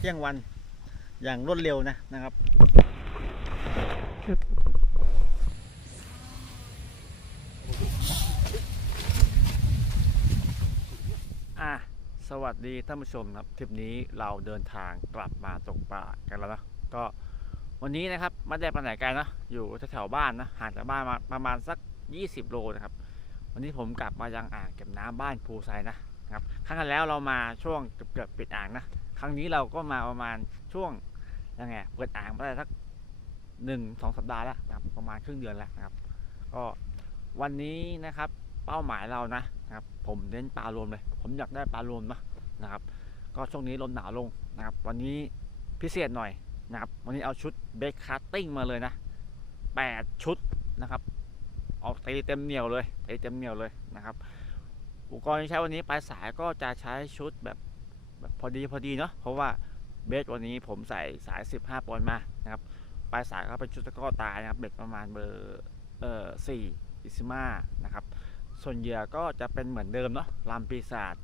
เที่ยงวันอย่างรวดเร็วนะนะครับอะสวัสดีท่านผู้ชมครับทริปนี้เราเดินทางกลับมาตกปลากันแล้วนะก็วันนี้นะครับไม่ได้ไปไหนไกลนะอยู่แถวๆบ้านนะห่างจากบ้านมาประมาณสัก 20 โลนะครับ วันนี้ผมกลับมายังอ่างเก็บน้ำบ้านภูไซนะ ครับครั้งที่แล้วเรามาช่วงเกือบปิดอ่างนะครั้งนี้เราก็มาประมาณช่วงยังไงเปิดอ่างมาได้สักหนึ่งสองสัปดาห์แล้วนะครับประมาณครึ่งเดือนแล้วนะครับ ก็วันนี้นะครับเป้าหมายเรานะนะครับ ผมเน้นปลารวมเลย ผมอยากได้ปลารวมนะนะครับ ก็ช่วงนี้ลมหนาวลงนะครับ วันนี้พิเศษหน่อยนะครับ วันนี้เอาชุดเบคคัตติ้งมาเลยนะแปดชุดนะครับเอาตีเต็มเหนียวเลยตีเต็มเหนียวเลยนะครับ อุปกรณ์ที่ใช้วันนี้ปลายสายก็จะใช้ชุดแบบแบบพอดีพอดีเนาะเพราะว่าเบสวันนี้ผมใส่สาย 15ปอนด์มานะครับปลายสายก็เป็นชุดตะก้อตายนะครับเบ็ดประมาณเบอร์เอ่อสี่อิซิมานะครับส่วนเหยื่อก็จะเป็นเหมือนเดิมเนาะลำปีศาจ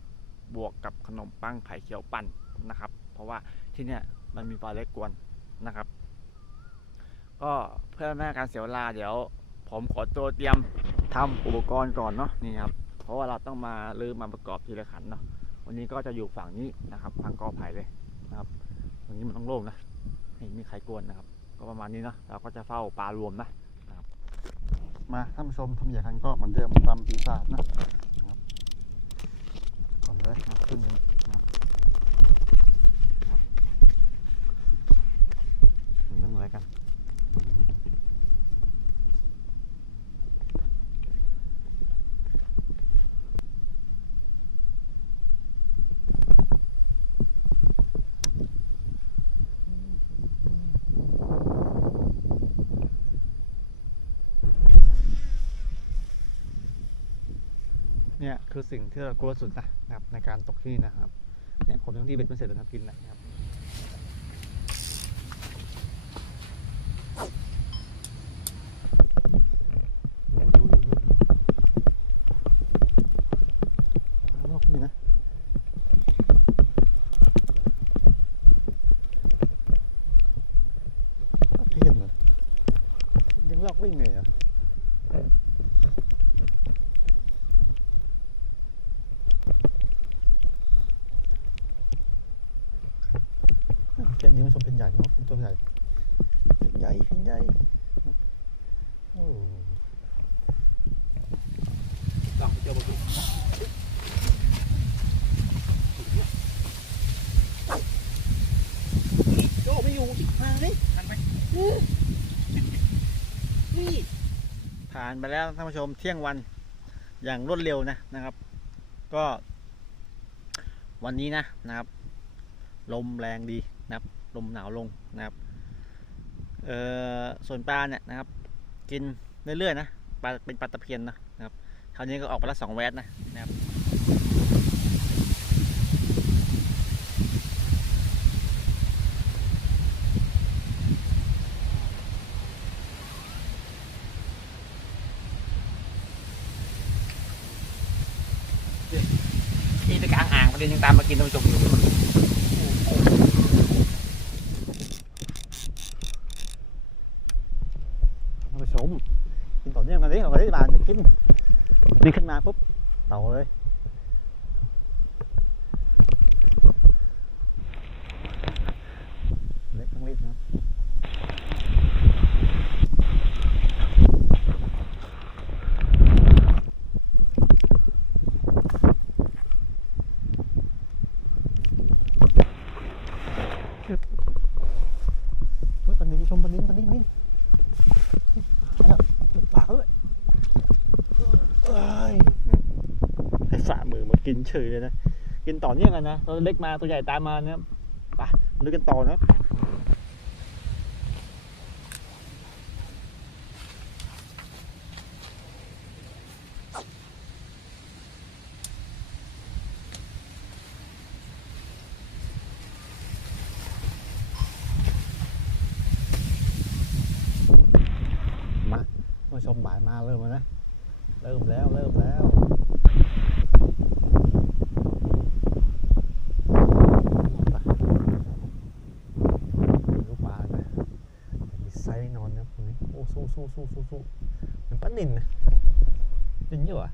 บวกกับขนมปังไผ่เขียวปั่นนะครับ เพราะว่าที่เนี่ยมันมีปลาเล็กกวนนะครับ ก็เพื่อไม่ให้การเสียเวลาเดี๋ยว ผมขอตัวเตรียมทำอุปกรณ์ก่อนเนาะนี่ครับ เพราะว่าเราต้องมาลืมมาประกอบทีละขันเนาะวันนี้ก็จะอยู่ฝั่งนี้นะครับฝั่งกอไผ่เลยนะครับวันนี้มันต้องโล่งนะไม่มีใครกวนนะครับ ก็ประมาณนี้เนาะเราก็จะเฝ้าปลารวมนะนะครับมาท่านผู้ชมทำอย่างกันก็เหมือนเดิมตามปีศาจนะครับก่อนเลยขึ้นนี้นะครับนะครับอย่างนั้นเลยกันอืม เนี่ยคือสิ่งที่เรากลัวสุดนะนะครับในการตกที่นะครับเนี่ยผมต้องที่เบ็ดม่เสร็จแล้วทำกินนะครับดูดูดูดูดูเอาลอกนี่นะเพี้ยนเหรอยังลอกวิ่งเลยเหรอ แค่นี้มันชมเป็นใหญ่เนาะเป็นตัวใหญ่เป็นใหญ่เป็นใหญ่โอ้ต้องเจอบสุโยไม่อยู่อีกมาเลยมันไปนี่ผ่านไปแล้วท่านผู้ชมเที่ยงวันอย่างรวดเร็วนะนะครับ ก็ วันนี้นะนะครับ ลมแรงดี นะครับลมหนาวลงนะครับเอ่อส่วนปลาเนี่ยนะครับ กินเรื่อยๆนะปลาเป็นปลาตะเพียนนะนะครับคราวนี้ก็ออกไปละสองแวดนะนะครับนี่ไปกลางอ่างประเด็นยังตามมากินท่านผู้ชมอยู่ ท่านผู้ชมกินต่อเนื่องกันดิเอาไปที่บ้านจะกิน นี่ขึ้นมาปุ๊บเต่าเลยเล็กต้องรีบนะ เฮ้ยปันนี้ชมปันนี้ปันนี้ปันนี้หายแล้วติดปากเลยเอ้ยให้ฝ่ามือมากิ นเฉยเลยนะ กินต่อเนื่องกันนะตัวเล็กมาตัวใหญ่ตามมาเนี่ยไปมาดูกันต่อนะมาชมบ่ายมาเริ่มแล้วนะ เริ่มแล้วเริ่มแล้วไป สู้สู้สู้สู้เหมือนป้านินนะนินอยู่อะ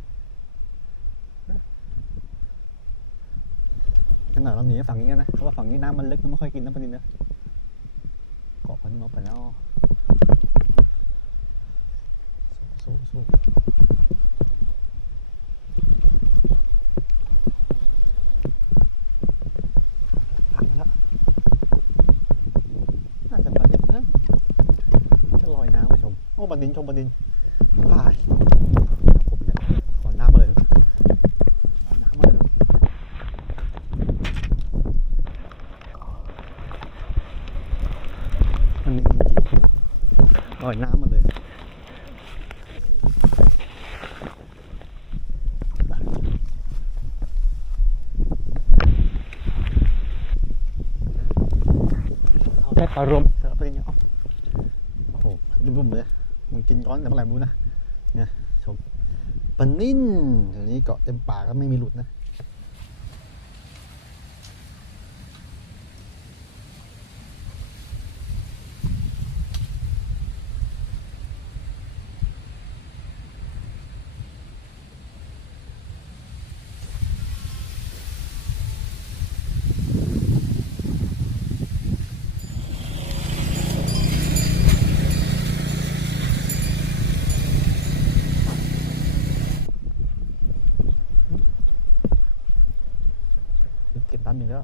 ขนาดเราหนีฝั่งนี้กันนะเพราะว่าฝั่งนี้น้ำมันลึกไม่ค่อยกินน้ำปลานินนะเกาะพันมาไปแล้วสู้สู้สู้ผ่านมาแล้วน่าจะปลานินนะจะลอยน้ำมาชมโอ้ปลานินชมปลานินพายผมเนี่ยขอน้ำมาเลยเอาน้ำมาเลยมันมีจริงๆลอยน้ำมาเลย เอาได้ปลารวมเสือไปเนี่ยเอาโอ้โหรุ่มๆเลยมันกินย้อน แต่เมื่อไหร่ไม่รู้นะเนี่ยชมปนิ่นตัวนี้เกาะเต็มปากก็ไม่มีหลุดนะ เก็บตันอีกแล้ว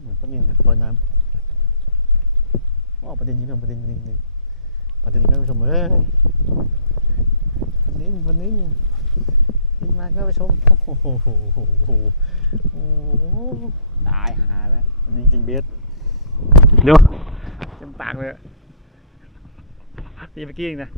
เหมือนปลานินนะลอยน้ำว้าวปลานินยิงปลานินปลานินปลานิน ปัจจุบันท่านผู้ชมเอ้ยวันนี้วันนี้นี่มาท่านผู้ชมโอ้โหโอ้โหโอ้โหโอ้โหตายหาแล้ววันนี้จริงเบสเดี๋ยวเต็มปากเลยตีเมื่อกี้เองนะ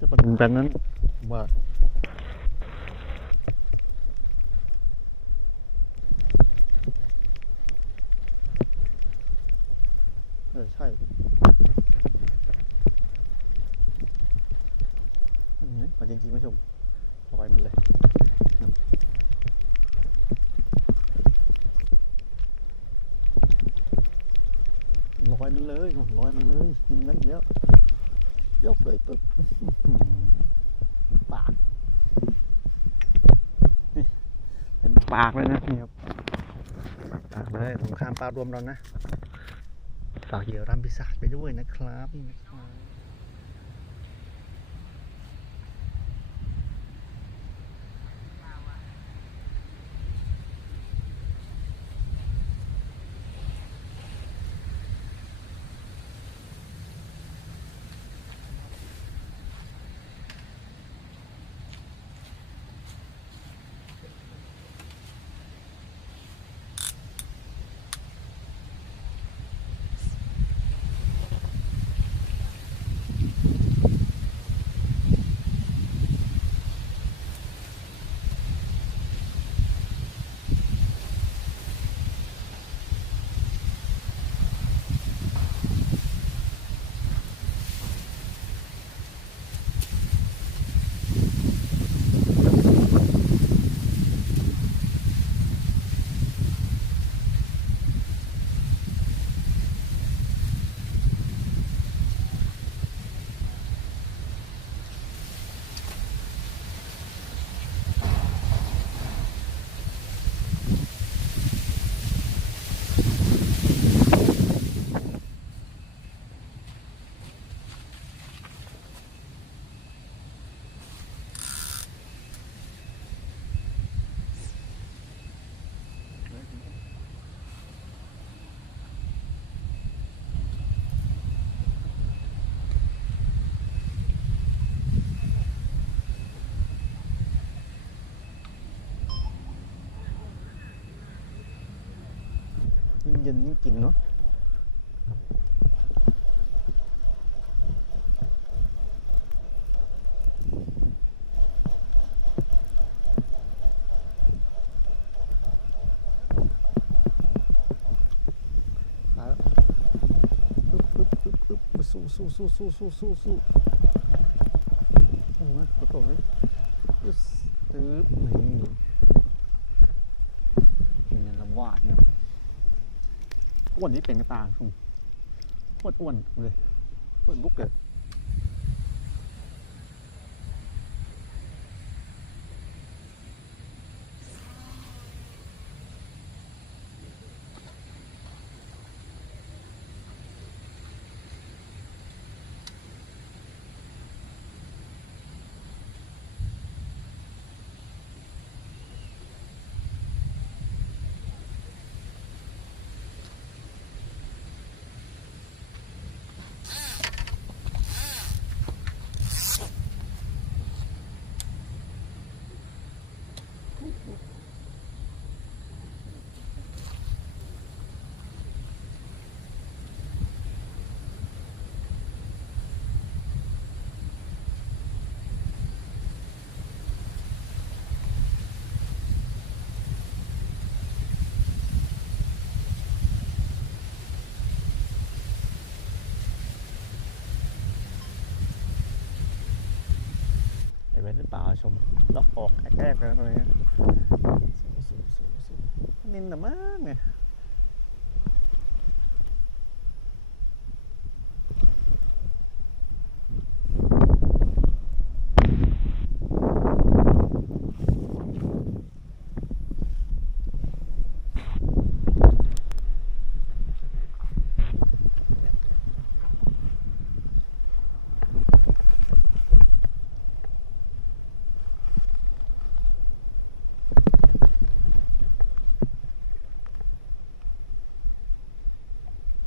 จะเป็ นแบบนั้นว่าเออใช่อันนี้มาจริงๆผู้ชมลอยมันเลยครับลอยมันเลยลอยมันเลยยิงนั้นเยอะ ยกเลยปึ๊บปากนี่เป็นปากเลยนะนี่ครับปากเลยสงครามปลารวมเรานะฝากเหยื่อรำพิศาจไปด้วยนะครับนี่นะครับ ยิ่งเย็นยิ่งกินเนาะมาแล้วปึ๊บปึ๊บปึ๊บปึ๊บสู้สู้สู้สู้สู้สู้สู้โอ้โหขอโทษเลยปึ๊บตึ๊บนี่เป็นยันลำวาดเนี่ย อ้วนนี่เป็นกระตางคุณอ้วนอ้วนเลยอ้วนบุกเกิด อกแอบกันอะไรเงี้ยสู้สู้สู้สู้นินนะมั้งเนี่ย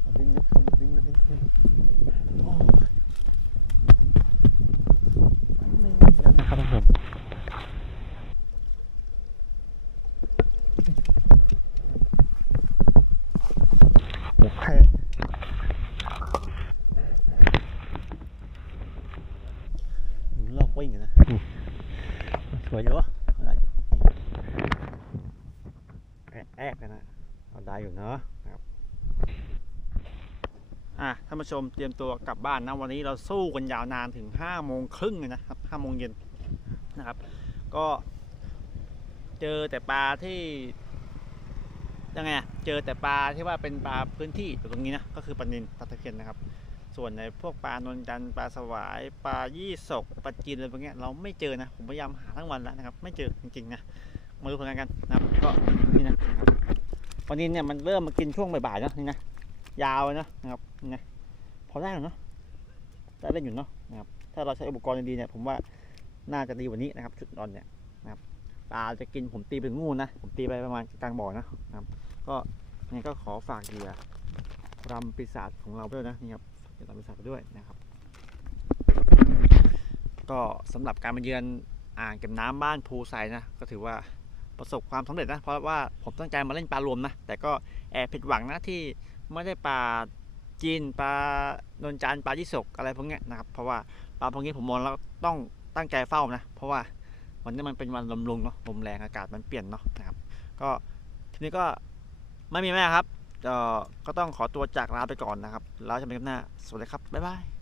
เอาดิ้นนะชมดิ้นนะดิ้นดิ้นโอ้ยนี่แล้วนะครับท่านผู้ชมโอเคลอกวิ่งกันนะสวยอยู่วะเอาได้อยู่แอะแอกกันนะ เนาะครับอะท่านผู้ชมเตรียมตัวกลับบ้านนะวันนี้เราสู้กันยาวนานถึง5้าโมงครึ่งเลยนะครับห้าโมงเย็นนะครับ ก็เจอแต่ปลาที่ยังไงเจอแต่ปลาที่ว่าเป็นปลาพื้นที่อยู่ตรงนี้นะก็คือปลานินปลาตะเพียนนะครับ ส่วนในพวกปลานนจันปลาสวายปลายี่สกปลาจีนอะไรพวกนี้เราไม่เจอนะผมพยายามหาทั้งวันแล้วนะครับ ไม่เจอจริงๆนะมาดูผลงานกันนะครับก็นี่นะ ปลานินเนี่ยมันเริ่มมากินช่วงบ่ายๆเนอะนี่นะยาวเนอะนะครับนี่นะพอได้แล้วเนาะได้เล่นอยู่เนาะนะครับถ้าเราใช้อุปกรณ์ดีๆเนี่ยผมว่าน่าจะดีกว่านี้นะครับชุดนอนเนี่ยนะครับปลาจะกินผมตีเป็นงูนะผมตีไปประมาณกลางบ่อนะนะครับ ก็ยังไงก็ขอฝากเหยื่อรำปีศาจของเราด้วยนะนี่ครับเหยื่อรำปีศาจไปด้วยนะครับ ก็สำหรับการมาเยือนอ่างเก็บน้ำบ้านภูไซนะก็ถือว่า ประสบความสำเร็จนะ เพราะว่าผมตั้งใจมาเล่นปลารวมนะ แต่ก็แอบผิดหวังนะที่ไม่ได้ปลาจีนปลานนจานปลายี่สกอะไรพวกนี้นะครับ เพราะว่าปลาพวกนี้ผมมองแล้วต้องตั้งใจเฝ้านะ เพราะว่าวันนี้มันเป็นวันลมลงเนาะลมแรงอากาศมันเปลี่ยนเนาะนะครับ ก็ทีนี้ก็ไม่มีแม่ครับก็ต้องขอตัวจากลาไปก่อนนะครับ แล้วจะเป็นกันหน้า สวัสดีครับ บ๊ายบาย